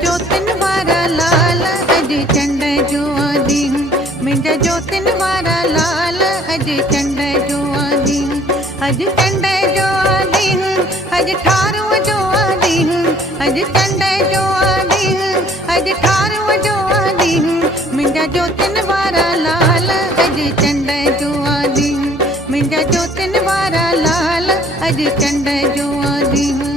जोतिन वारा लाल अॼु चंड जो ॾींहुं मुंहिंजा जोतिन वारा लाल अॼु चंड जो ॾींहुं अॼु चंड जो ॾींहुं अॼु ठारूअ जो ॾींहुं अॼु चंड जो ॾींहुं अॼु ठारूअ जो ॾींहुं मुंहिंजा जोतिन वारा लाल अॼु चंड जो ॾींहुं मुंहिंजा जोतिन वारा लाल अॼु चंड जो ॾींहुं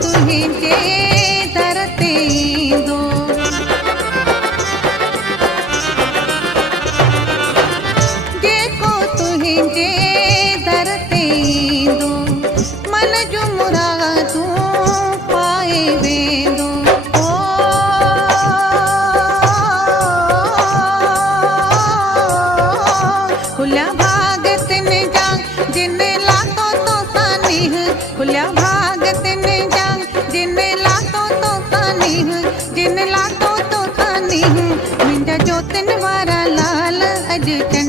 तुंहिंजे दर ते ईंदो जेको तुंहिंजे दर ते ईंदो मन जूं मुरादूं पाए वेंदो खुलिया भाग तिन जा जिन लातो तो सानीह खुलिया भाग तिन जा जिन लातो तो सानीह जिन लातो तो सानीह मुंहिंजा जोतिन वारा लाल अॼु चंड